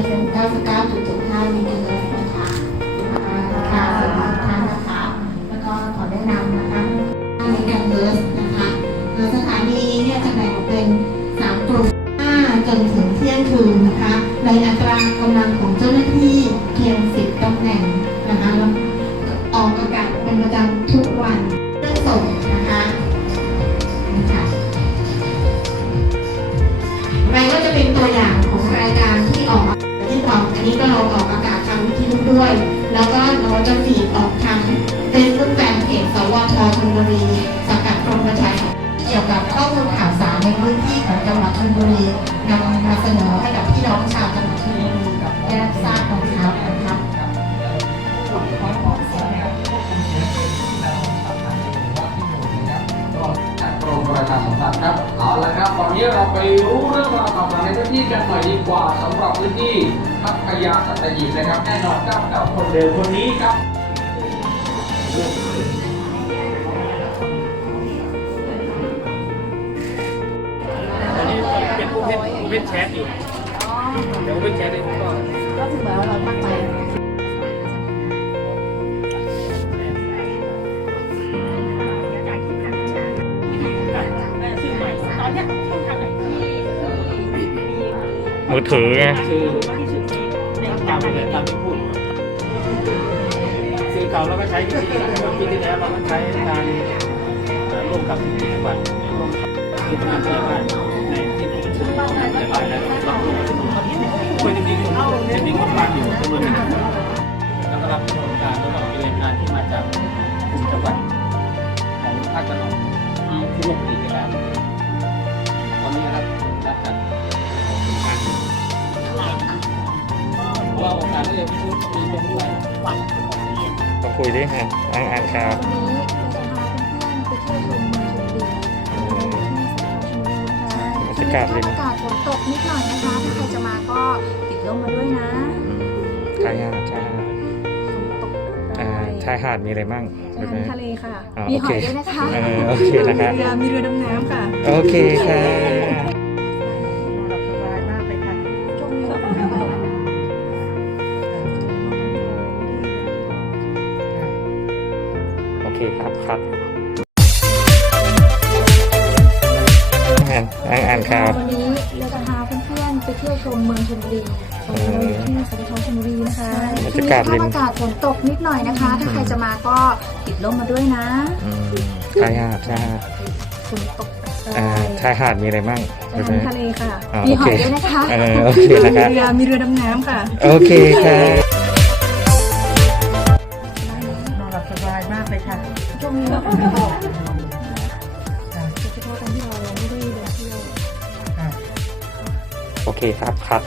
99.75มิลลิเมตรนะคะค่ะสำหรับท่านนะคะ แล้วก็ขอแนะนำนะคะในการเบิร์สนะคะเอ่อสถานีเนี่ยจะแบ่งออกเป็น3กลุ่ม5จนถึงเที่ยงคืนนะคะในอัตรากำลังของเจ้าหน้าที่เพียง10ตำแหน่งนะคะออกอากาศเป็นประจำทุกวัน เพรชนบุรีสังกัดกรมประชาสัมพันธ์เกี่ยวกับข้อมูลข่าวสารในพื้นที่ของจังหวัดชลบุรีนำมาเสนอให้กับพี่น้องชาวจังหวัดชลบุรีได้รับทราบกันครับนะครับกรมประชาสัมพันธ์ครับเอาละครับตอนนี้เราไปรู้เรื่องราวข่าวสารในพื้นที่กันหน่อยดีกว่าสำหรับพื้นที่พัทยาสัตหีบนะครับแน่นอนครับกับคนเดิมคนนี้ครับ เล่นผู้เล่นแชทอยู่ เดี๋ยวผู้เล่นแชทเนี่ยก็ก็ถือว่าเราตั้งใจมือถือไงคือตามเลยตามที่พูดสื่อเก่าเราก็ใช้วิธีการเมื่อปีที่แล้วเราก็ใช้การเอ่อร่วมกับจังหวัดร่วมกับทีมงานชาวบ้าน คุยดิอ่านอ่านอ่านข่าววันนี้เราจะพาเพื่อนๆไปเที่ยวชมเมืองชลบุรีนะคะบรรยากาศริมอากาศฝนตกนิดหน่อยนะคะ ถ้าใครจะมาก็ติดร่มมาด้วยนะชายหาดชายหาดฝนตกอ่าได้ชายหาดมีอะไรบ้างชายหาดทะเลค่ะอ๋อมีโอหเคอยด้วยนะคะเออโอเคนะครับมีเรือมีเรือดำน้ำค่ะ โอเคค่ะ เคครับครับอ่านอ่านอ่านข่าว วันนี้เราจะพาเพื่อนๆไปเที่ยวชมเมืองชลบุรีตอนนี้เราอยู่ที่สพชลบุรีนะคะบรรยากาศริมช่วงนี้สภาพอากาศฝนตกนิดหน่อยนะคะ ถ้าใครจะมาก็ติดร่มมาด้วยนะอืมชายหาดชายหาดฝนตกอ่าชายหาดมีอะไรบ้างชายหาดทะเลค่ะอ๋อมีโอหเคอยด้วยนะคะ เออโอเคนะครับมีเรือมีเรือดำน้ำค่ะ โอเคค่ะน โอเคครับครับ